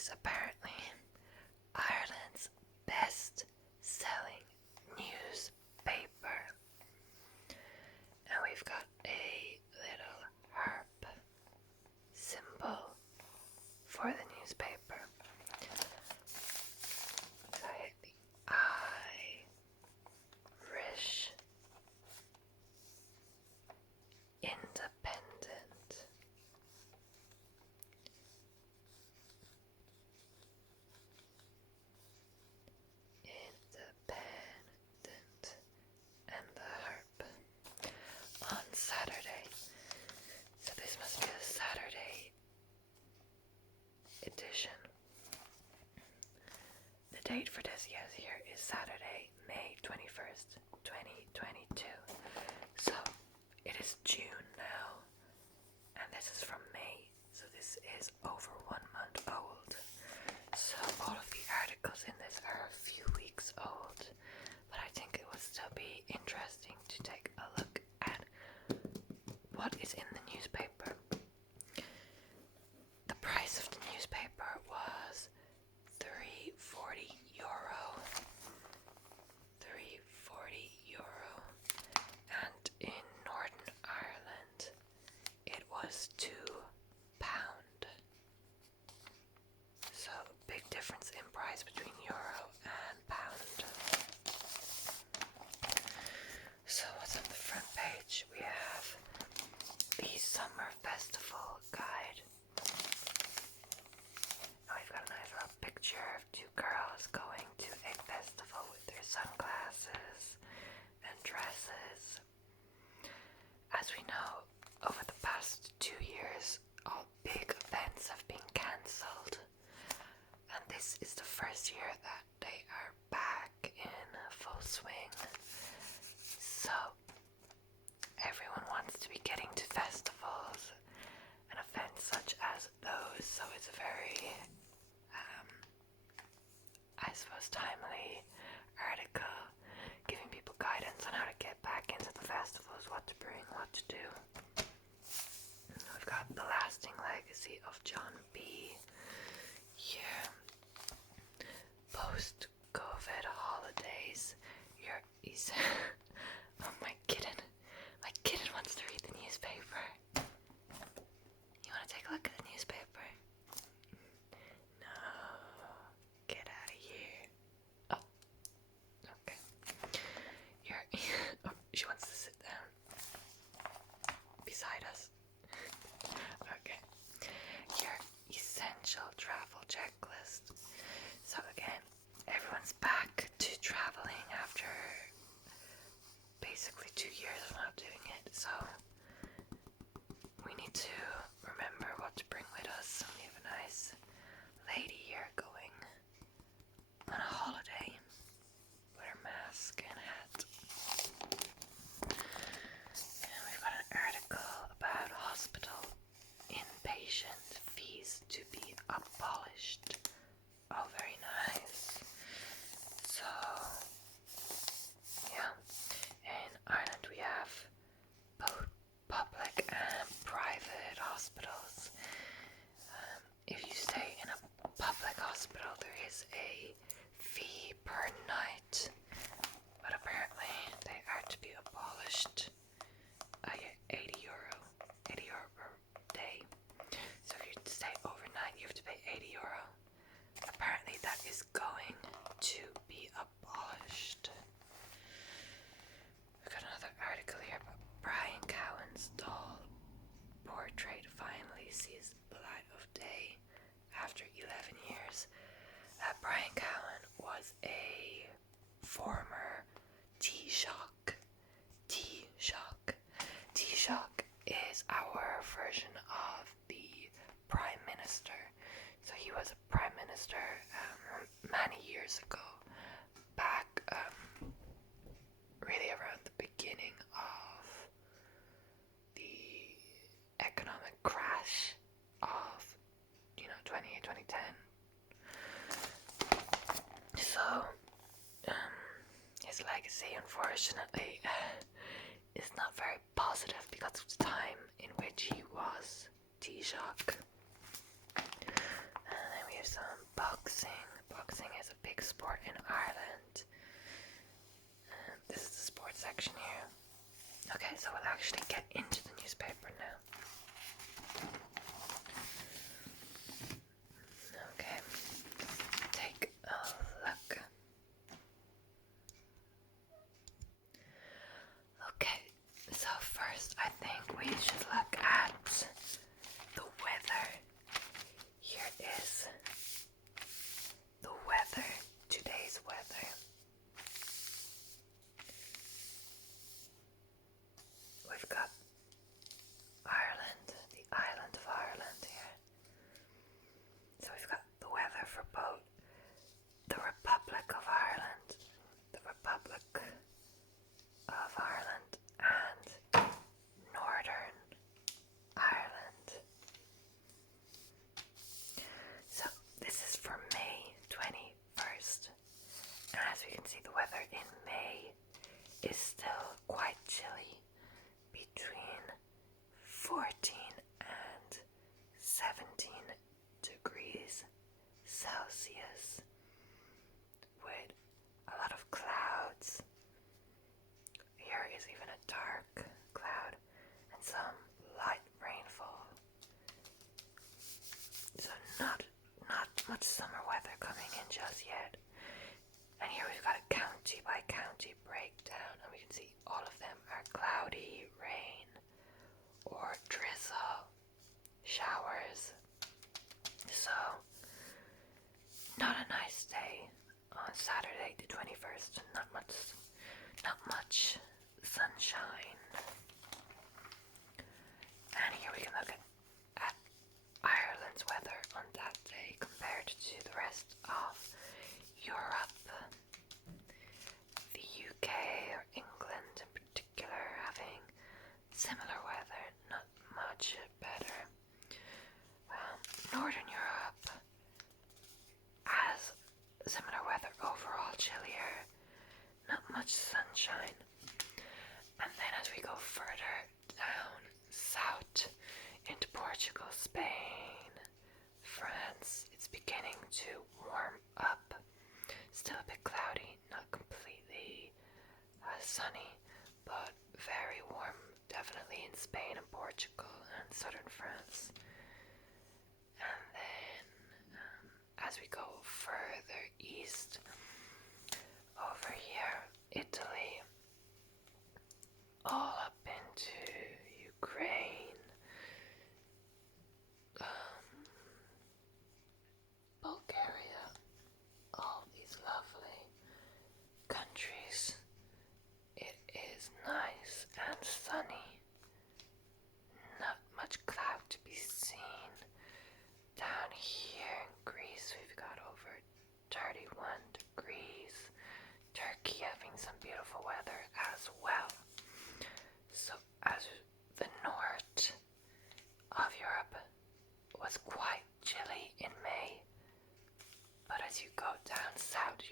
is apparently Ireland's best-selling newspaper. And we've got a little harp symbol for the newspaper. So I hit the Irish Independent. And the harp on Saturday. So this must be the Saturday edition. The date for this, yes, here is Saturday, May 21st, 2022. So it is June now, and this is from May, so this is over 1 month old. So all of the articles in this are a few weeks old, but I think it would still be interesting to take a look at what is in the newspaper. The price of the newspaper was €3.40. €3.40. And in Northern Ireland it was £2. So big difference in price between euro and pound. So what's on the front page? We have the summer festival guide. Now we've got a nice little picture of two girls going to a festival with their sunglasses and dresses. As we know, over the past 2 years, all big events have been cancelled. And this is the first year that they are back in full swing. So everyone wants to be getting to festivals and events such as those. So it's a very, I suppose, timely article giving people guidance on how to get back into the festivals, what to bring, what to do. We've got the lasting legacy of John B. here. Post-COVID holidays. Oh, my kitten wants to read the newspaper. You want to take a look at the newspaper? No, get out of here. Oh, okay. Oh, she wants to sit down beside us. Okay. Your essential travel checklist. So again, everyone's back to traveling after basically 2 years of not doing it. So we need to remember what to bring with us. We have a nice lady here going on a holiday with her mask and hat. And we've got an article about hospital inpatient fees to be abolished. Oh, very nice. So, yeah, in Ireland we have both public and private hospitals. If you stay in a public hospital, there is a fee per night, but apparently they are to be abolished. €80 per day. So if you stay overnight, you have to pay €80. Apparently that is going to be abolished. We've got another article here about Brian Cowan's doll portrait finally sees the light of day after 11 years. Brian Cowan was a former Taoiseach. Taoiseach is our version of the Prime Minister. So he was a Prime Minister many years ago, back really around the beginning of the economic crash of 2010. So his legacy, unfortunately, is not very positive because of the time in which he was Taoiseach. And then we have some section here. Okay, so we'll actually get into the newspaper now. Okay, take a look. Okay, so first I think we should look at the weather. Here is the weather, today's weather. We've got Ireland, the island of Ireland here. So we've got the weather for both the Republic of Ireland, and Northern Ireland. So this is for May 21st. And as we can see, the weather in May is still quite chilly, between 14 and 17 degrees Celsius, with a lot of clouds. Here is even a dark cloud and some light rainfall. So not much summer weather coming in just yet. And here we've got a county by county breakdown, and we can see all of them are cloudy, rain, or drizzle, showers. So not a nice day on Saturday the 21st. Not much sunshine. And here we can look at Ireland's weather on that day compared to the rest of Europe. The UK or England in particular having similar weather, not much better. Northern Europe has similar weather, overall chillier, not much sunshine. And then as we go further down south into Portugal, Spain, France, it's beginning to warm up. Still a bit cloudy, not completely sunny, but very warm, definitely in Spain and Portugal and southern France. And then as we go further east, over here, Italy, all up into Ukraine, Bulgaria, all these lovely countries. It is nice and sunny, not much cloud to be seen. Down here in Greece we've got over 31 degrees. Turkey having some beautiful weather as well. So as the north of Europe was quite chilly in May, but as you go down south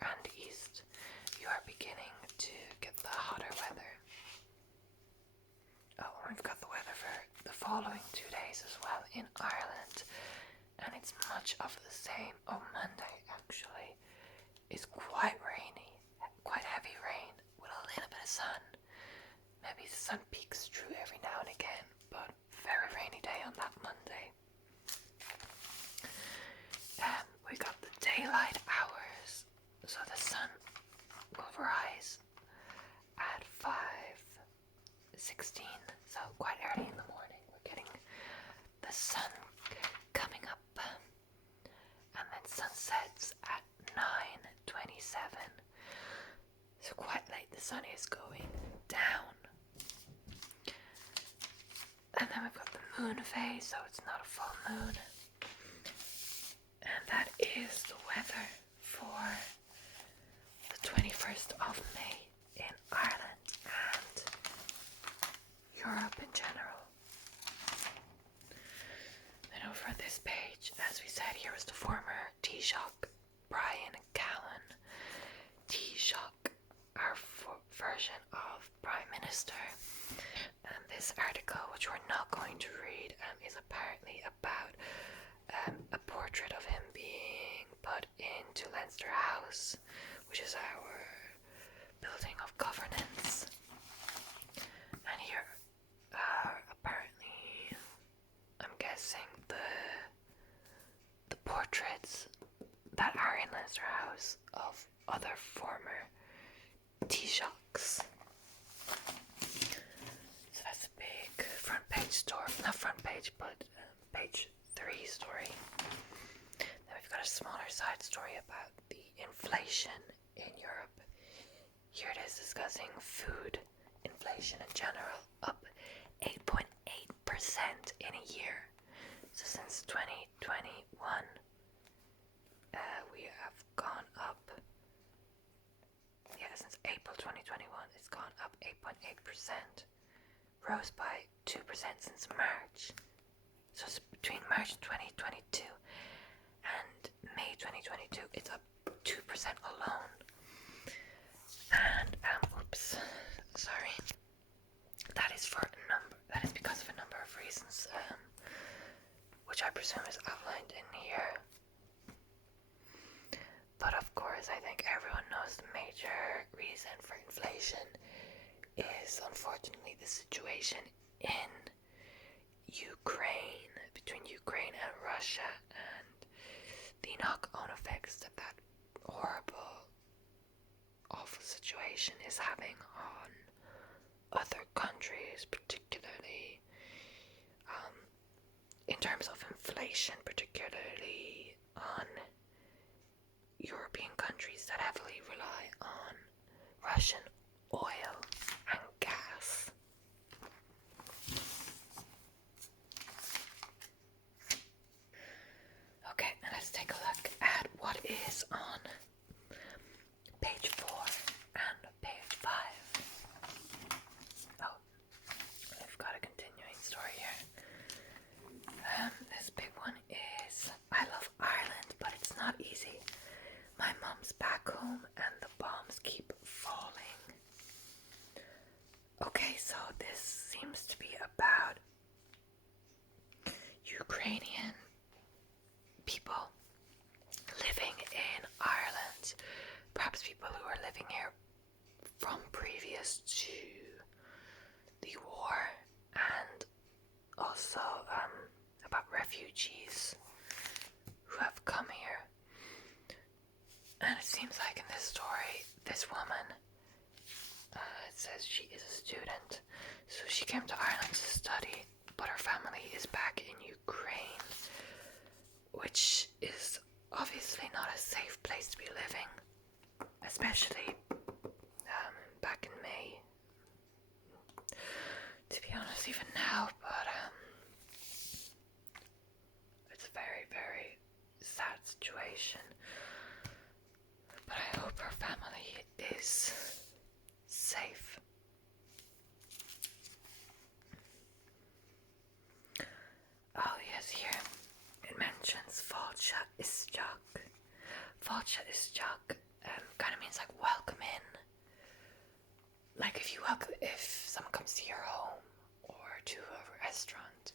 and east, you are beginning to get the hotter weather. Oh, we've got the weather for the following 2 days as well in Ireland, and it's much of the same. Oh, Monday actually is quite rainy, quite heavy rain with a little bit of sun. Maybe the sun peeks through every now and again, but very rainy day on that Monday. We got the daylight hours, so the sun will rise at 5:16, so quite early in the morning. We're getting the sun coming up, and then sunsets at 9:27. So quite late the sun is going down. And then we've got the moon phase, so it's not a full moon. And that is the weather for the 21st of May in Ireland and Europe in general. And over on this page, as we said, here was the former Taoiseach Brian Callan. Taoiseach, our version of Prime Minister. And this article, which we're not going to read, is apparently about a portrait of him being put into Leinster House, which is our building of governance accessing the portraits that are in Leinster House of other former Taoiseachs. So that's a big front page story, not front page, but page 3 story. Then we've got a smaller side story about the inflation in Europe. Here it is discussing food inflation in general, up 8.8% in a year. So since 2021, we have gone up. Yeah, since April 2021, it's gone up 8.8%. Rose by 2% since March. So it's between March 2022 and May 2022, it's up 2% alone. And sorry. That is because of a number of reasons, which I presume is outlined in here. But of course, I think everyone knows the major reason for inflation is unfortunately the situation in Ukraine, between Ukraine and Russia, and the knock-on effects that horrible, awful situation is having on other countries, particularly in terms of inflation, particularly on European countries that heavily rely on Russian oil and gas. Okay, now let's take a look at what is on page 4 and page 5. Oh, we've got a continuing story here. This big one is, I love Ireland, but it's not easy. My mum's back home and the bombs keep falling. Okay, so this seems to be about Ukrainian people living in Ireland, perhaps people who are living here from previous to the war, and also about refugees who have come here. And it seems like in this story, this woman, it says she is a student, so she came to Ireland to study, but her family is back in Ukraine, which is obviously not a safe place to be living, especially back in May. To be honest, even now, but it's a very, very sad situation. But I hope her family is safe. Oh yes, here it mentions Fáilte Isteach. Fáilte Isteach kind of means like welcome in. Like if someone comes to your home or to a restaurant,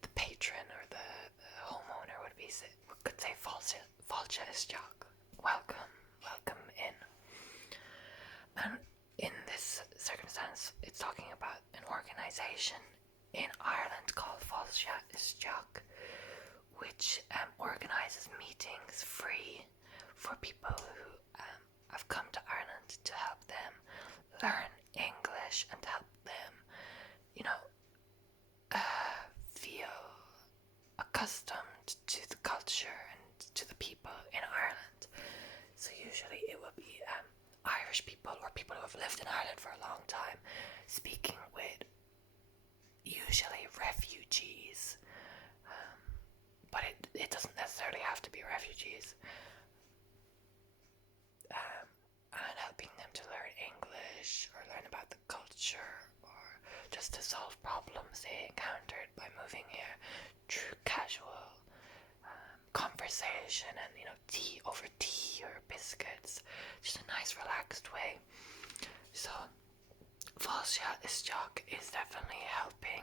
the patron or the homeowner could say Fáilte Isteach, welcome in. And in this circumstance, it's talking about an organization in Ireland called Fáilte Isteach, which organizes meetings free for people who have come to Ireland to help them learn English and to help them, feel accustomed to the culture and to the people in Ireland. So usually it will be Irish people or people who have lived in Ireland for a long time speaking with usually refugees, but it doesn't necessarily have to be refugees, and helping them to learn English or learn about the culture or just to solve problems they encountered by moving here through casual conversation and tea over tea or biscuits, just a nice relaxed way. So Fáilte Isteach is definitely helping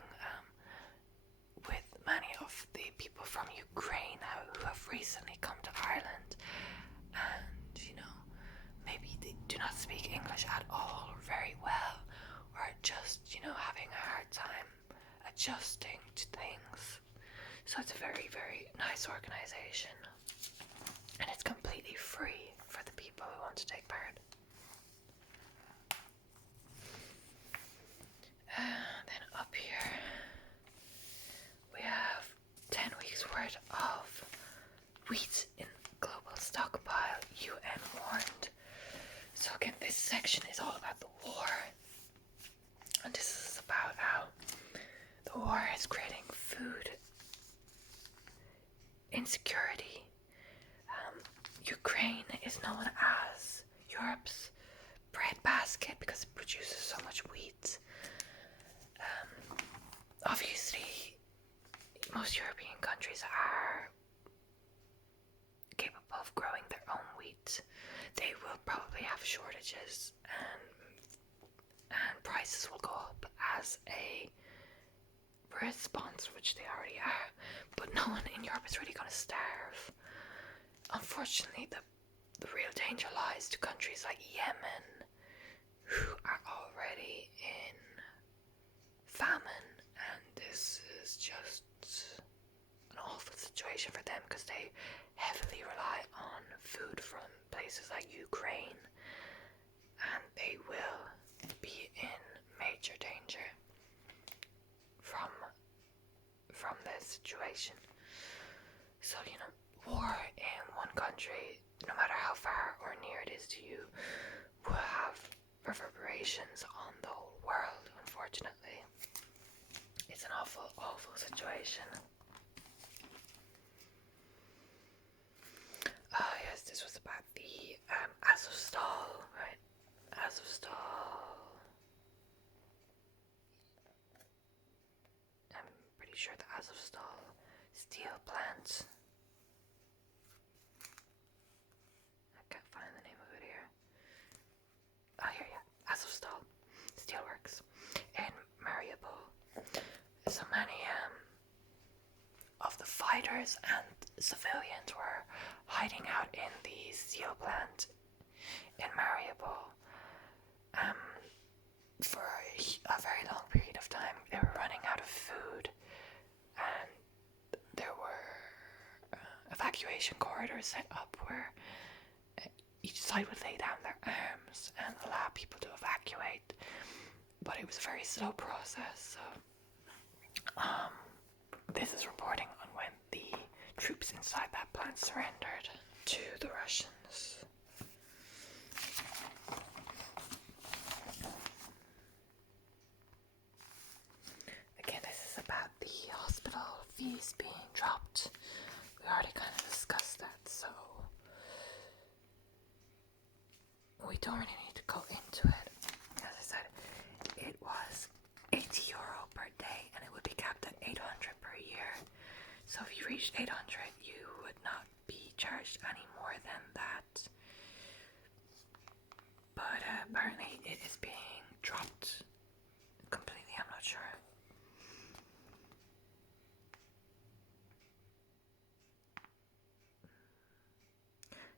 with many of the people from Ukraine who have recently come to Ireland, and maybe they do not speak English at all or very well, or just having a hard time adjusting to things. So it's a very, very nice organization, and it's completely free for the people who want to take part. Then up here we have 10 weeks worth of wheat in global stockpile, UN warned. So again, this section is all about the war, and this is about how the war is creating food insecurity. Ukraine is known as Europe's breadbasket because it produces so much wheat. Obviously, most European countries are capable of growing their own wheat. They will probably have shortages, and prices will go up as a response, which they already are, but no one in Europe is really going to starve. Unfortunately, the real danger lies to countries like Yemen, who are already in famine, and this is just an awful situation for them because they heavily rely on food from places like Ukraine, and they will be in major danger from this situation. So, war in one country, no matter how far or near it is to you, will have reverberations on the whole world, unfortunately. It's an awful, awful situation. Yes, this was about the Azovstal, right? Azovstal. I'm pretty sure the Azovstal steel plant. I can't find the name of it here. Oh, here, yeah. Azovstal Steelworks in Mariupol. So many of the fighters and civilians were hiding out in the steel plant in Mariupol for a very long period of time. They were running out of food, and there were evacuation corridors set up where each side would lay down their arms and allow people to evacuate, but it was a very slow process. So this is reporting on when the troops inside that plant surrendered to the Russians. Again, this is about the hospital fees being dropped. We already kind of discussed that, so we don't really need to go into it. As I said, it was €80 per day, and it would be capped at 800 per year. So if you reached 800, you would not be charged any more than that. But apparently it is being dropped completely, I'm not sure.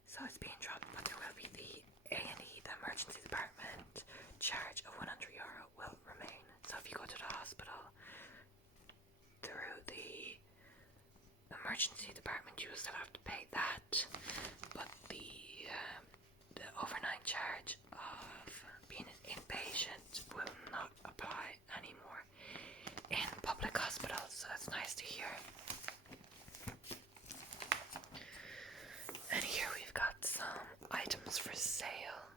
So it's being dropped, but there will be the A&E, the emergency department charge of €100 will remain. So if you go to the hospital through the emergency department, you will still have to pay that, but the overnight charge of being an inpatient will not apply anymore in public hospitals, so that's nice to hear. And here we've got some items for sale.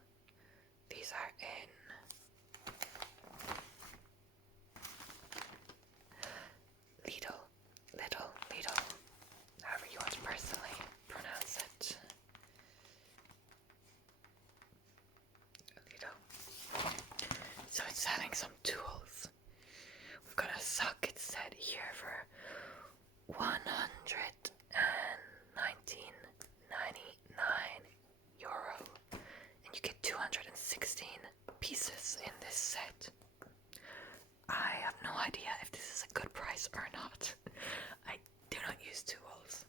These are in Lidl, however you want to personally pronounce it. Lidl. So it's selling some tools. We've got a socket set here for €119.99, and you get 216 pieces in this set. I have no idea if this is a good price or not. I do not use tools,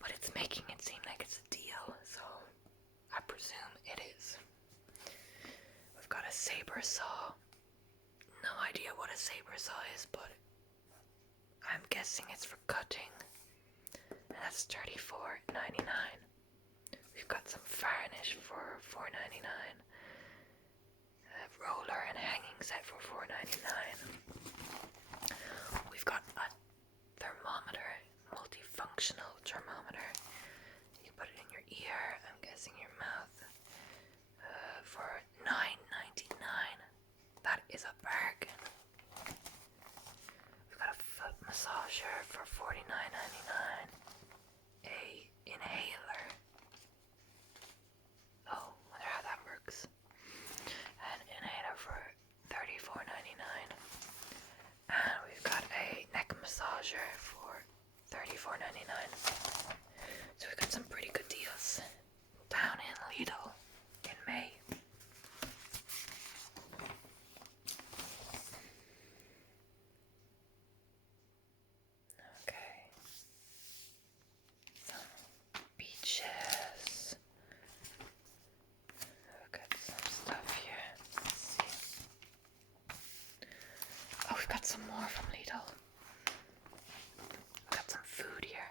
but it's making it seem like it's a deal, so I presume it is. We've got a saber saw. No idea what a saber saw is, but I I'm guessing it's for cutting. And that's $34.99. We've got some varnish for $4.99. A roller and hanging set for $4.99. We've got a thermometer, multifunctional thermometer. You put it in your ear, I'm guessing your mouth, for $9.99. That is a bargain. We've got a foot massager for $49.99. A inhaler. Oh, wonder how that works. An inhaler for $34.99. And we've got a neck massager for $34.99. So we've got some pretty good deals down in Lidl in May. Okay. Some beaches. We've got some stuff here. Let's see. Oh, we've got some more from Lidl. We've got some food here.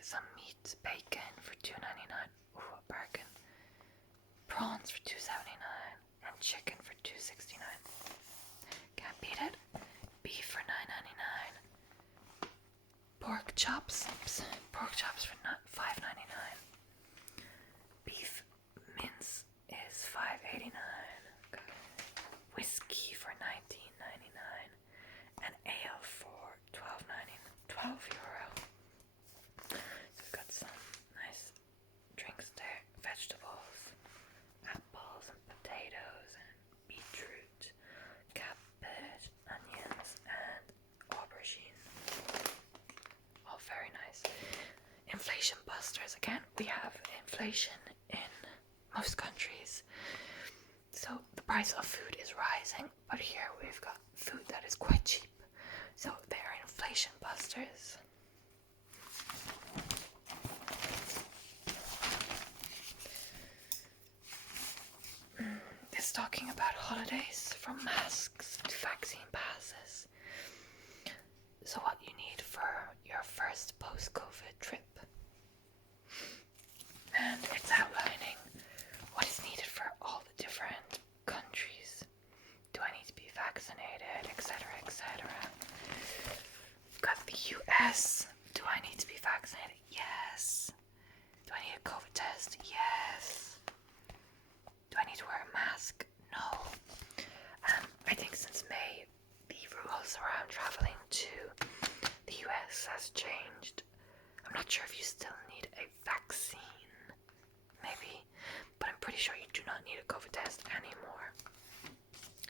Some meat, bacon for $2.99. Ooh, a bargain. Prawns for $2.79 and chicken for $2.69. Can't beat it. Beef for $9.99. Pork chops for $5.99. Beef mince is $5.89. Whiskey for $19.99 and ale for €12. So we've got some nice drinks there, vegetables, apples and potatoes and beetroot, cabbage, onions and aubergine. All very nice. Inflation busters again. We have inflation in most countries, so the price of food is rising, but here we've got food that is quite cheap, so they are inflation busters. It's talking about holidays, from masks to vaccine passes. So what you need for your first post-COVID trip. And it's outlining what is needed for all the different countries. Do I need to be vaccinated, etc., etc. We've got the US. Do I need to be vaccinated? Yes. Do I need a COVID test? Yes. Do I need to wear a mask? No. I think since May, the rules around traveling to the US has changed. I'm not sure if you still need a vaccine, maybe, but I'm pretty sure you do not need a COVID test anymore.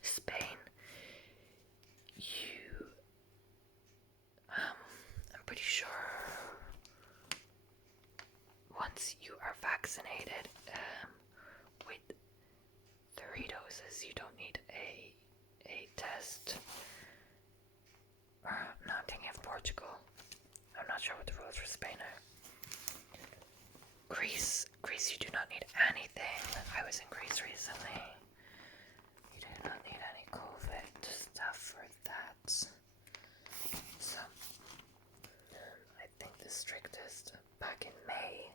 Spain, I'm pretty sure once you are vaccinated with 3 doses, you don't need a test. No, I'm thinking of Portugal. I'm not sure what the rules for Spain are. Greece, you do not need anything. I was in Greece recently. You do not need any COVID stuff for that. So, I think the strictest back in May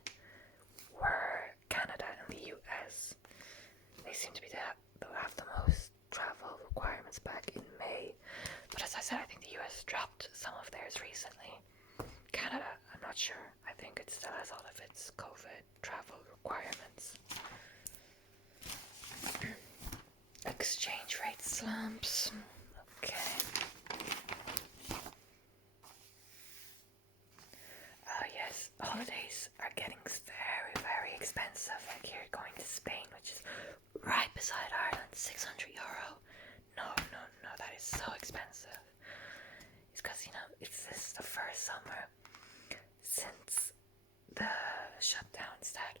were Canada and the US. They seem to be they'll have the most travel requirements back in May. But as I said, I think the US dropped some of theirs recently. Canada, I'm not sure. I think it still has all of its COVID travel requirements. Exchange rate slumps. Okay. Yes, holidays are getting very, very expensive. Like here, going to Spain, which is right beside Ireland, €600. No, that is so expensive. It's because, it's the first summer since the shutdowns that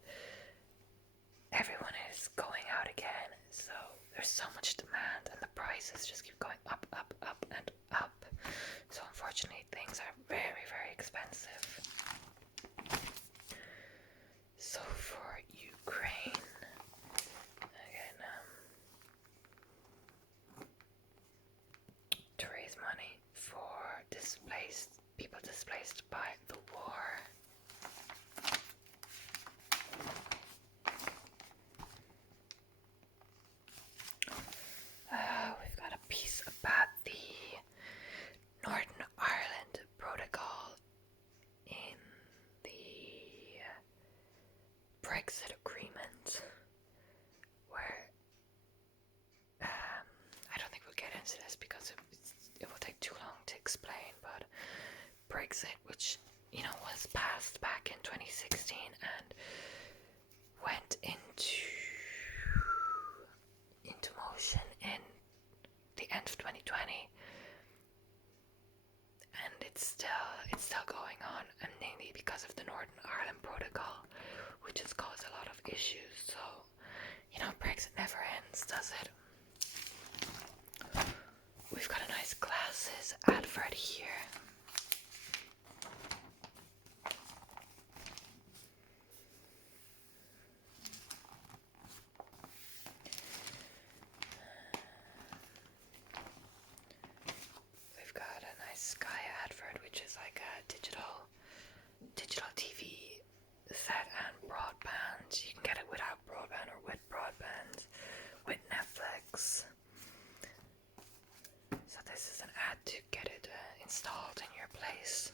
everyone is going out again, so there's so much demand and the prices just keep going up and up. So unfortunately things are very, very expensive. So for Ukraine, again, displaced by the war. We've got a piece about the Northern Ireland Protocol in the Brexit agreement, where I don't think we'll get into this because it will take too long to explain, but Brexit, which was passed back in 2016 and went into motion in the end of 2020, and it's still going on, and mainly because of the Northern Ireland Protocol, which has caused a lot of issues. So Brexit never ends, does it? We've got a nice glasses advert here. We've got a nice Sky advert, which is like a digital TV set and broadband. You can get it without broadband or with broadband, with Netflix. So this is an ad to get it installed in your place.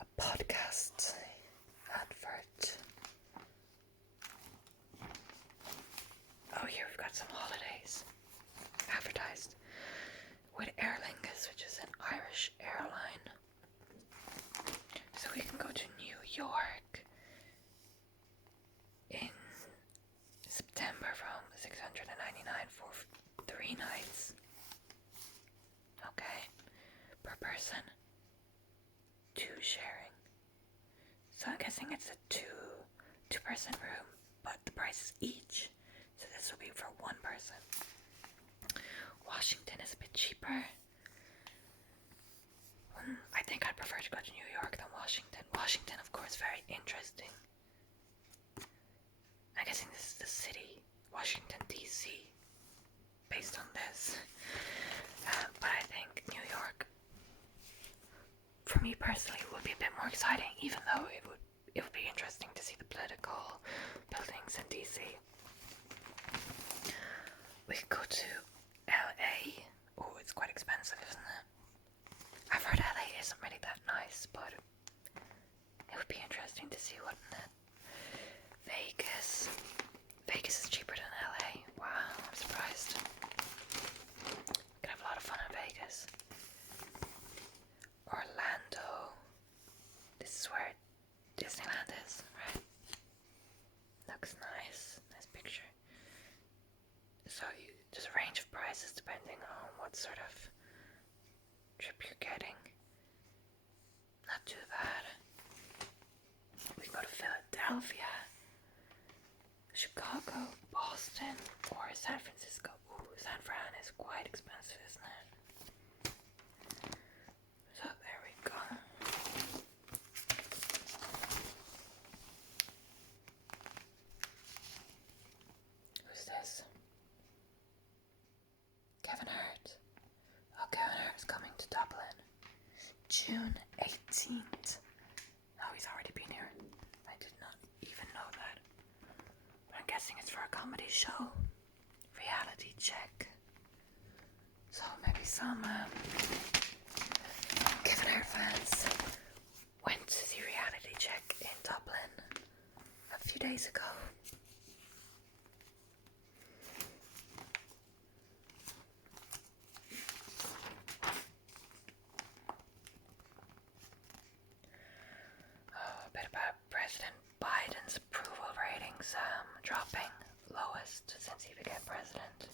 A podcast advert. Oh, here we've got some holidays advertised with Aer Lingus, which is an Irish airline. So we can go to New York in September from $699 for 3 nights. Okay, per person. 2 sharing. So I'm guessing it's a two-person room, but the price is each. So this will be for 1 person. Washington is a bit cheaper. I think I'd prefer to go to New York than Washington. Washington, of course, very interesting. I'm guessing this is the city, Washington, D.C., based on this. But I think New York, for me personally, would be a bit more exciting, even though it would be interesting to see the political buildings in D.C. We could go to LA. Oh, it's quite expensive, isn't it? I've heard LA isn't really that nice, but it would be interesting to see what in it. Vegas. Vegas is cheaper than LA. Wow, I'm surprised. We could have a lot of fun in Vegas. Orlando. This is where Disneyland is, right? Looks nice. Nice picture. So there's a range of prices depending on what sort of trip you're getting. Not too bad. We can go to Philadelphia, Chicago, Boston, or San Francisco. Ooh, San Fran is quite expensive, isn't it? So there we go. Who's this? Kevin Hart. Oh, Kevin Hart's coming to Dublin. June 18th. Oh, he's already been here. I did not even know that. But I'm guessing it's for a comedy show. Reality check. So maybe some Kevin Hart fans went to see Reality Check in Dublin a few days ago. A bit about President Biden's approval ratings dropping, lowest since he became president.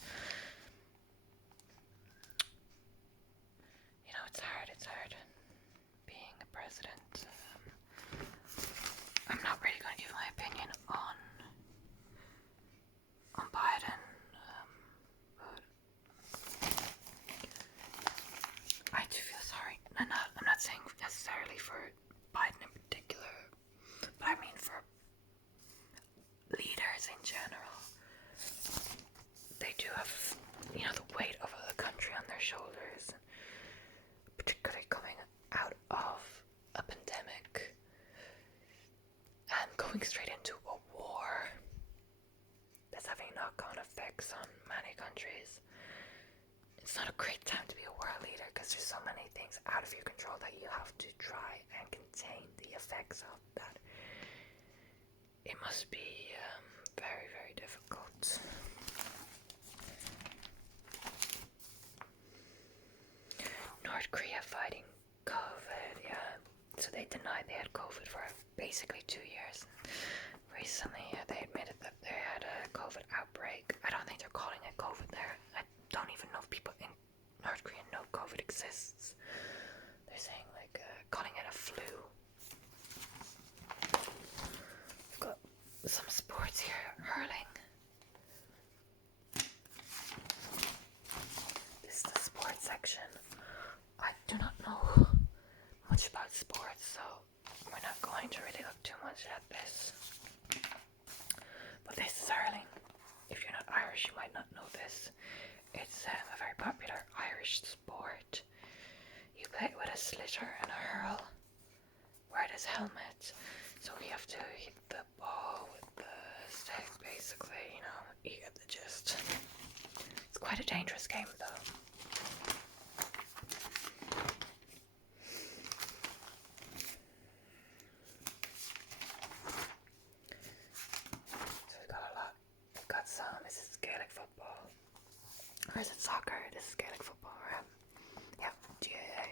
It's hard being a president. I'm not really going to give my opinion on Biden, but I do feel sorry. I'm not saying necessarily for Biden in particular, but I mean for leaders in general. knock-on effects on many countries. It's not a great time to be a world leader because there's so many things out of your control that you have to try and contain the effects of that. It must be very, very difficult. North Korea fighting COVID, yeah. So they denied they had COVID for basically 2 years. Recently, they admitted that they had a COVID outbreak. I don't think they're calling it COVID there. I don't even know if people in North Korea know COVID exists. They're saying calling it a flu. We've got some sports here. Hurling. This is the sports section. I do not know much about sports, so we're not going to really look too much at this. But this is hurling. If you're not Irish, you might not know this. It's a very popular Irish sport. You play it with a slitter and a hurl. Wear this helmet. So we have to hit the ball with the stick, basically, you know, you get the gist. It's quite a dangerous game, though. This is Gaelic football. Or is it soccer? This is Gaelic football, right? Yeah, GAA.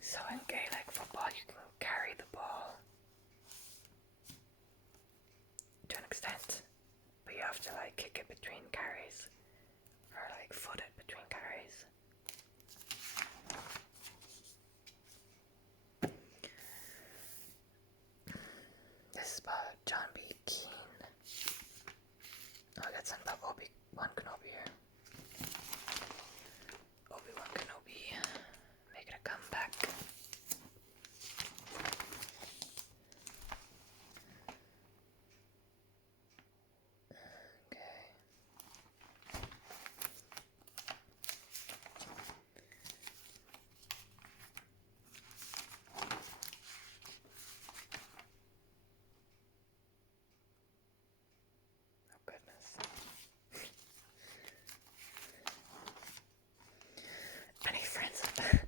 So in Gaelic football, you can carry the ball to an extent, but you have to kick it between carries, or foot it between carries. This is about John B. Keane. Oh, I got something about Obi-Wan Kenobi here. Obi-Wan Kenobi making a comeback. Okay.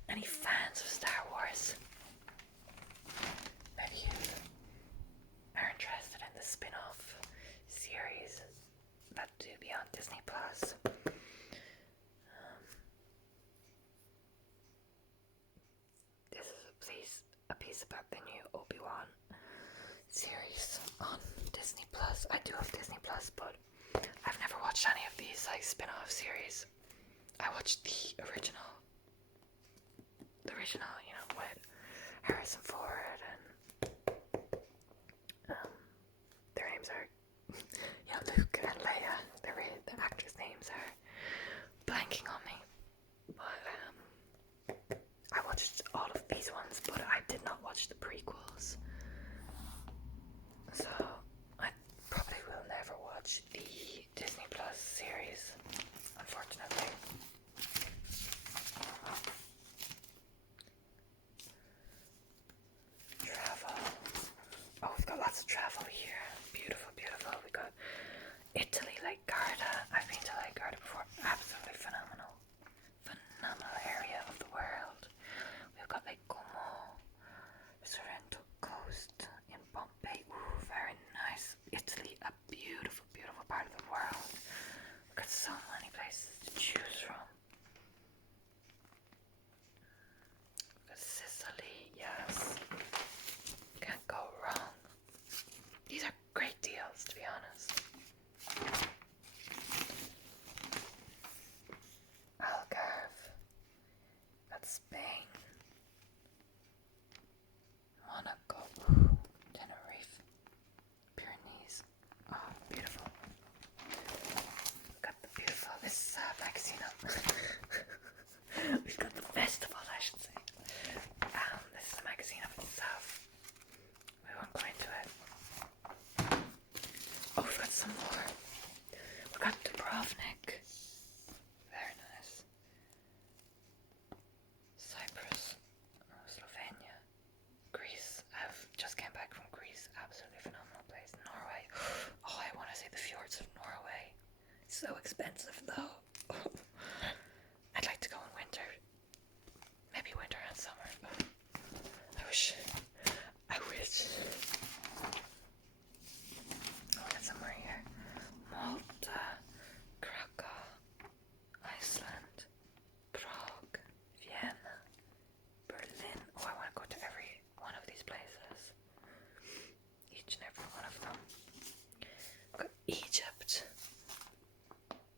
Any fans of Star Wars? Maybe you are interested in the spin-off series that do be on Disney Plus. This is a piece about the new Obi-Wan series on Disney Plus. I do have Disney Plus, but I've never watched any of these spin-off series. I watched the original, you know, with Harrison Ford and their names are, you know, Luke and Leia. The actors' names are blanking on me. But I watched all of these ones, but I did not watch the prequels. So I probably will never watch the Disney Plus series, unfortunately. so expensive though. I'd like to go in winter. Maybe winter and summer. I wish. Oh, that's somewhere here. Malta, Krakow, Iceland, Prague, Vienna, Berlin. Oh, I want to go to every one of these places. Each and every one of them. Got Egypt.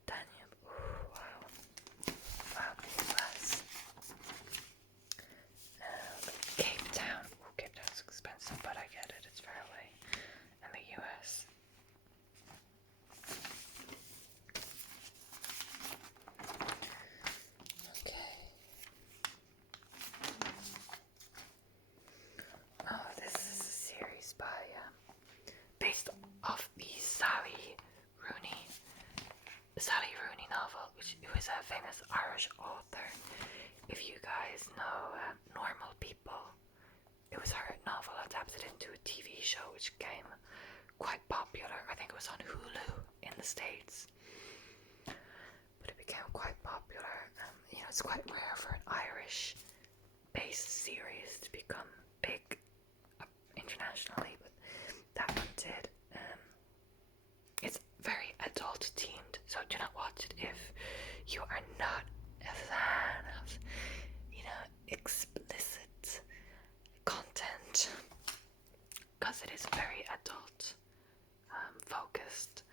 Danube. Ooh, wow. Wow, the US. Cape Town. Ooh, Cape Town's expensive, but I get it. It's far away. And the US. Okay. Oh, this is a series by based off the Sally Rooney novel, who is a famous Irish author. If you guys know Normal People, it was her novel adapted into a TV show which became quite popular. I think it was on Hulu in the States, but it became quite popular. It's quite rare for an Irish-based series to become big internationally, but that one did. It's very adult themed, so do not watch it if you are not a fan of, explicit content, because it is very adult focused.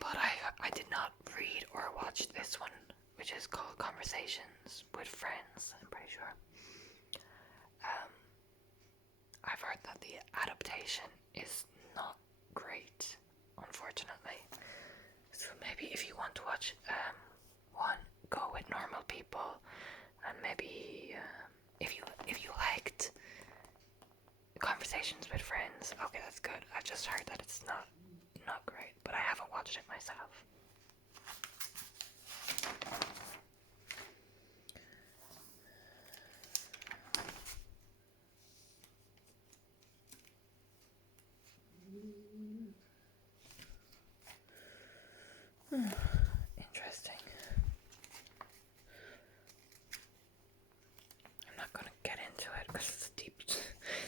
But I did not read or watch this one, which is called Conversations with Friends, I'm pretty sure. I've heard that the adaptation is not great, unfortunately. So maybe if you want to watch one, go with Normal People, and maybe if you liked Conversations with Friends, okay, that's good. I've just heard that it's not great, but I haven't watched it myself. Interesting. I'm not going to get into it because it's deep.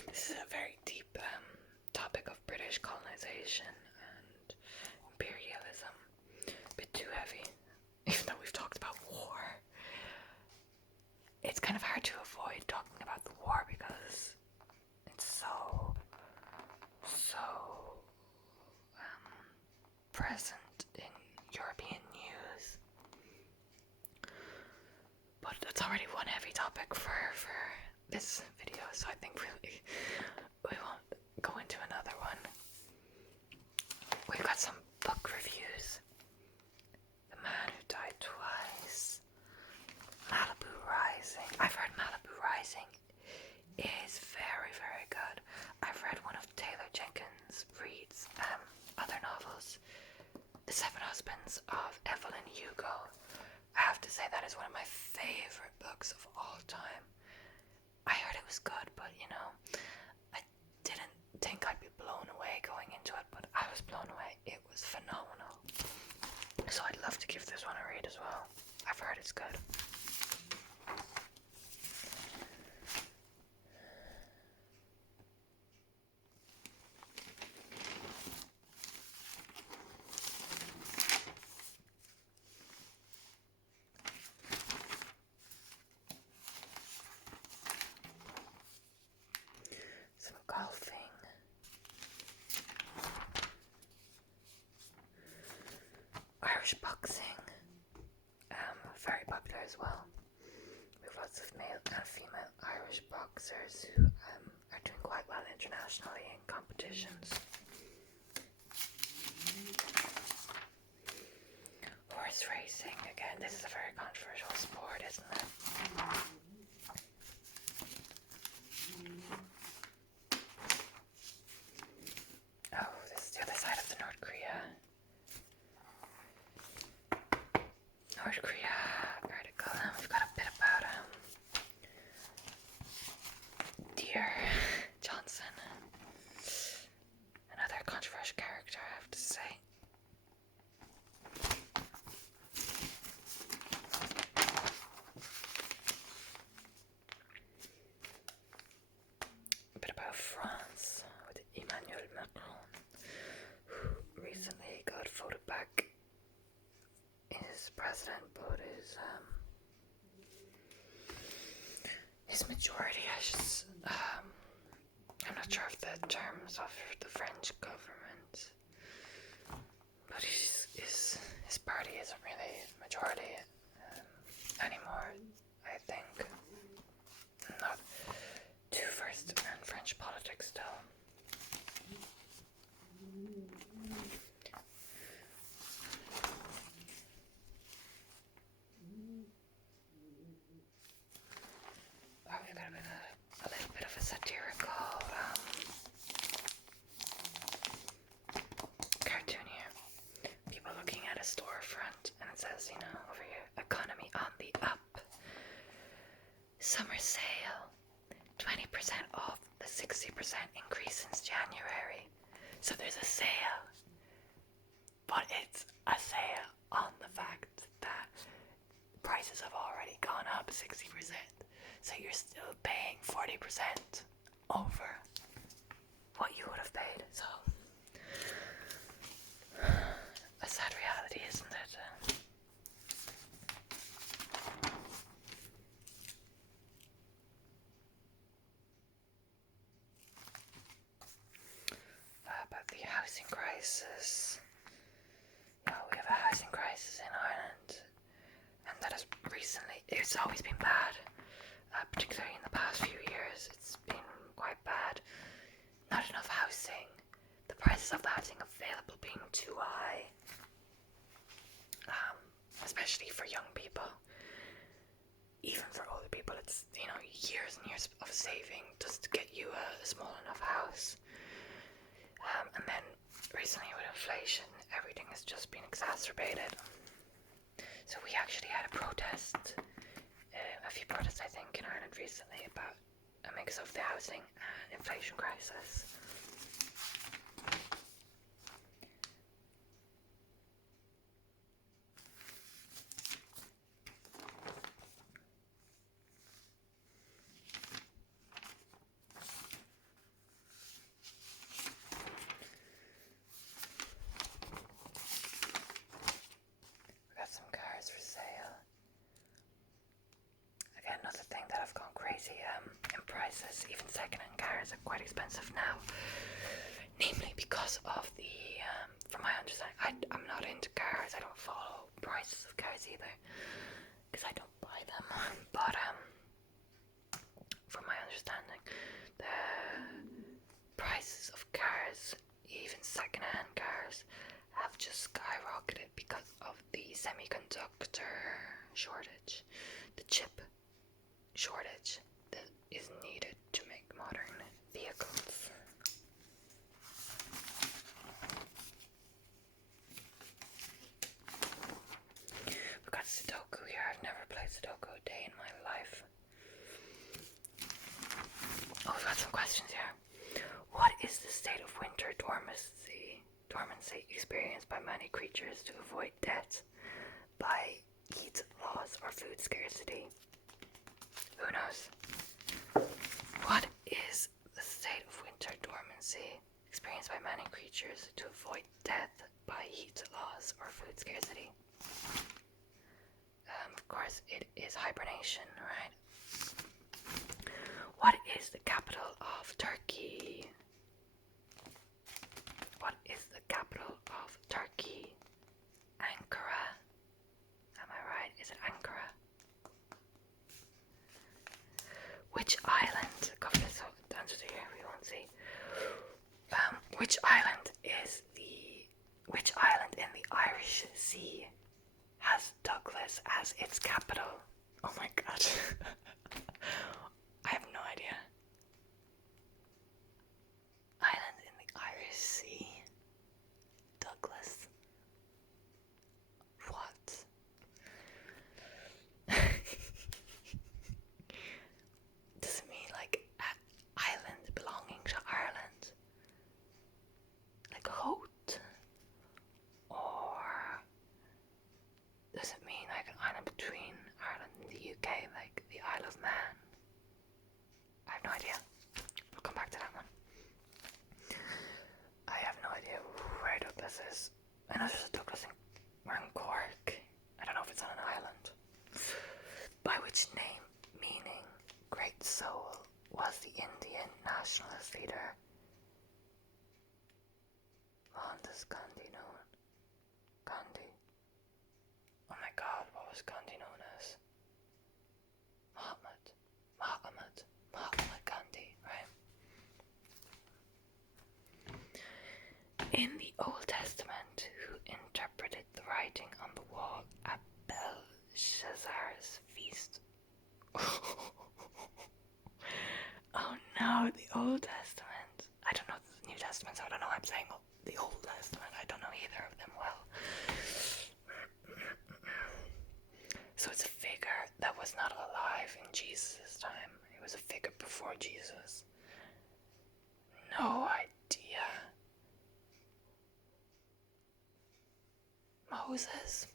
This is a very deep topic of British colonization and imperialism. A bit too heavy, even though we've talked about war. It's kind of hard to avoid talking about the war because it's so present in European news. But that's already one heavy topic for this video, so I think we won't go into another one. We've got some book reviews. The Man Who Died Twice. Malibu Rising. I've heard Malibu Rising is very, very good. I've read one of Taylor Jenkins Reid's other novels, The Seven Husbands of Evelyn Hugo. I have to say that is one of my favorite books of all time. I heard it was good, but I didn't think I'd be blown away going into it, but I was blown away. It was phenomenal. So I'd love to give this one a read as well. I've heard it's good. Golfing. Irish boxing. Very popular as well. We have lots of male and female Irish boxers who are doing quite well internationally in competitions. Horse racing. Again, this is a very controversial sport, isn't it? Oh, this is the other side of the North Korea article, and we've got a bit about Dear Johnson, another controversial character, I have to say. of France with Emmanuel Macron, who recently got voted back as president, but his majority has I'm not sure of the terms of the French government, but his party isn't really majority anymore, I think. I'm not too versed in French politics still. Oh, we've got a little bit of a satirical cartoon here. People looking at a storefront, and it says, over here, economy on the up. Summer sale, 20% off the 60% increase since January. So there's a sale, but it's a sale on the fact that prices have already gone up 60%. So you're still paying 40% over what you would have paid. So a sad reality, isn't it? About the housing crisis. We have a housing crisis in Ireland, and that has recently, it's always been bad, particularly in the past few years. It's been quite bad. Not enough housing, the prices of the housing available being too high, especially for young people. Even for older people, it's years and years of saving just to get you a small enough house. And then recently with inflation, everything has just been exacerbated. So we actually had a protest, a few protests I think in Ireland recently about a mix of the housing and inflation crisis. Another thing that have gone crazy in prices, even second-hand cars are quite expensive now. Namely because of the, from my understanding, I'm not into cars. I don't follow prices of cars either, because I don't buy them. But from my understanding, the prices of cars, even second-hand cars, have just skyrocketed because of the semiconductor shortage, the chip shortage that is needed to make modern vehicles. We've got Sudoku here. I've never played Sudoku a day in my life. Oh, we've got some questions here. What is the state of winter dormancy experienced by many creatures to avoid death by heat loss or food scarcity? Who knows? What is the state of winter dormancy experienced by many creatures to avoid death by heat loss or food scarcity? Of course, it is hibernation, right? What is the capital of Turkey? What is the capital of Turkey? Ankara. Am I right? Is it Ankara? Which island? Cover this up. The answers are here. We won't see. Which island in the Irish Sea has Douglas as its capital? Oh my god. I have no idea. Island in the Irish Sea. Douglas. What? Does it mean like an island belonging to Ireland? Like Hoth? Or does it mean like an island between Ireland and the UK, like the Isle soul was the Indian nationalist leader Mohandas Gandhi known? Gandhi. Oh my god, what was Gandhi known as? Mahatma Gandhi, right? In the Old Testament, who interpreted the writing on the wall at Belshazzar's feast? Oh no, the Old Testament. I don't know the New Testament, so I don't know why I'm saying the Old Testament. I don't know either of them well. So it's a figure that was not alive in Jesus' time. It was a figure before Jesus. No idea. Moses?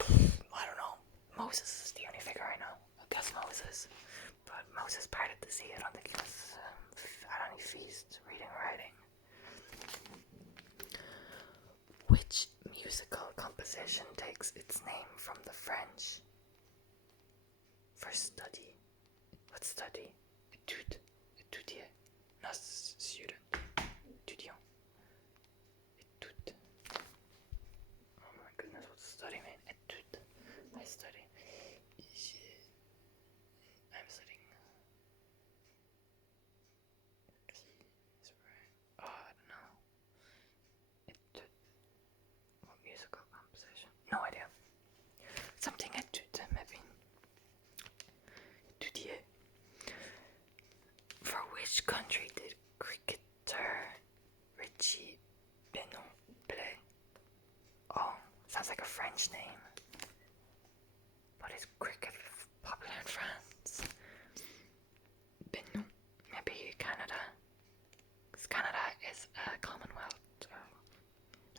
I don't know. Moses is the only figure I know. I guess Moses. But Moses parted the sea. I don't think he was at any feast, reading or writing. Which musical composition takes its name from the French for study? What study? Étude. Étudier. Not student. Étudiant. Étude. Oh my goodness, what's study mean? Étude. I study. I'm studying. Oh, I don't know. Étude. What musical composition? No idea. Something étude, maybe. Étudier. For which country did cricketer Richie Benon play? Oh, sounds like a French name. But is cricket popular in France? Benon. Maybe Canada. Because Canada is a Commonwealth,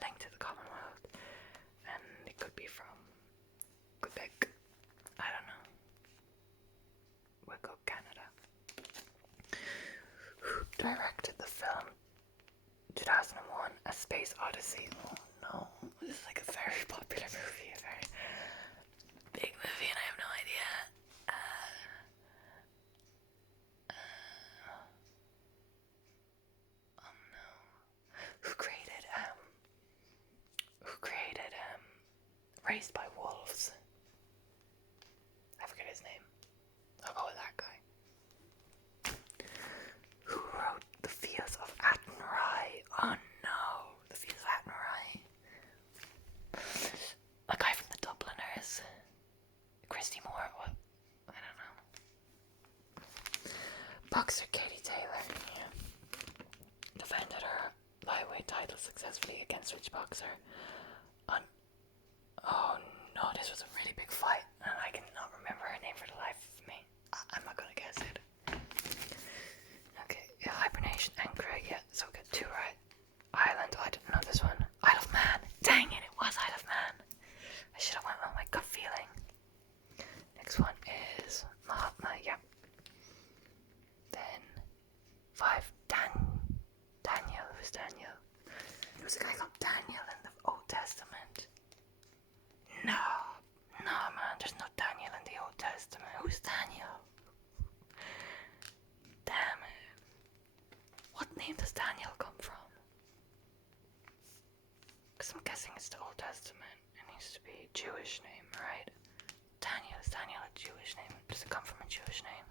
linked to the Commonwealth. And it could be from Quebec. I don't know. We'll go Canada. Who directed the film 2001 A Space Odyssey? Oh no, this is like a very popular movie, a very big movie, and I have no idea. Oh no. Who created Raised by Wolves? I forget his name. I'll go with that guy. Who wrote The Fields of Athenry? Oh no, The Fields of Athenry. A guy from the Dubliners. Christy Moore, what? I don't know. Boxer Katie Taylor, yeah. Defended her lightweight title successfully against which boxer? Oh no, this was a really big fight, and I cannot remember her name for the life of me. I'm not gonna guess it. Okay, yeah, hibernation, anchor, yeah, so we got two right. Island, oh, I didn't know this one. Isle of Man, dang it, it was Isle of Man. I should have went with my gut feeling. Next one is Mahatma, yeah. Then 5, Daniel, who's Daniel? There was a guy called Daniel in the Old Testament. No, man, there's no Daniel in the Old Testament. Who's Daniel? Damn it. What name does Daniel come from? Because I'm guessing it's the Old Testament. It needs to be a Jewish name, right? Is Daniel a Jewish name? Does it come from a Jewish name?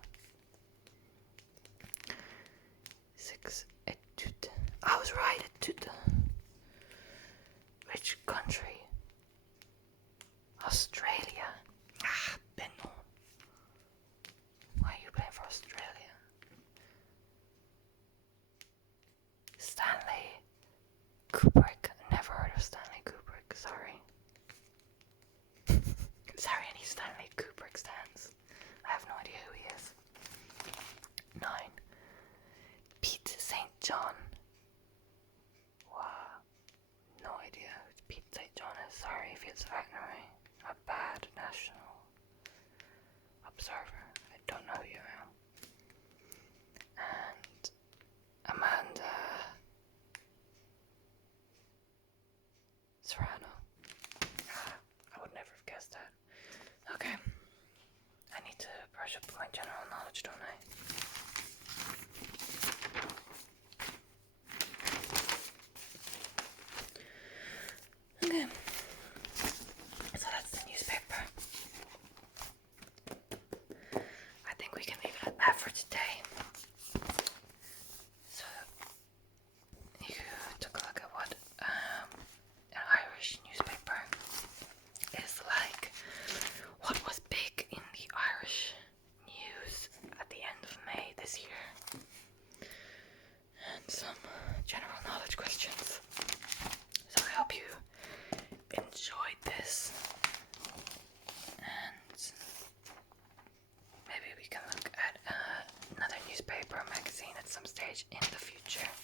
6, étude. I was right, étude. Which country? Australia. Ah, Benon. Why are you playing for Australia? Stanley Kubrick. Never heard of Stanley Kubrick, sorry. Sorry, any Stanley Kubrick stands. I have no idea who he is. 9. Pete St. John. Wow. age in the future.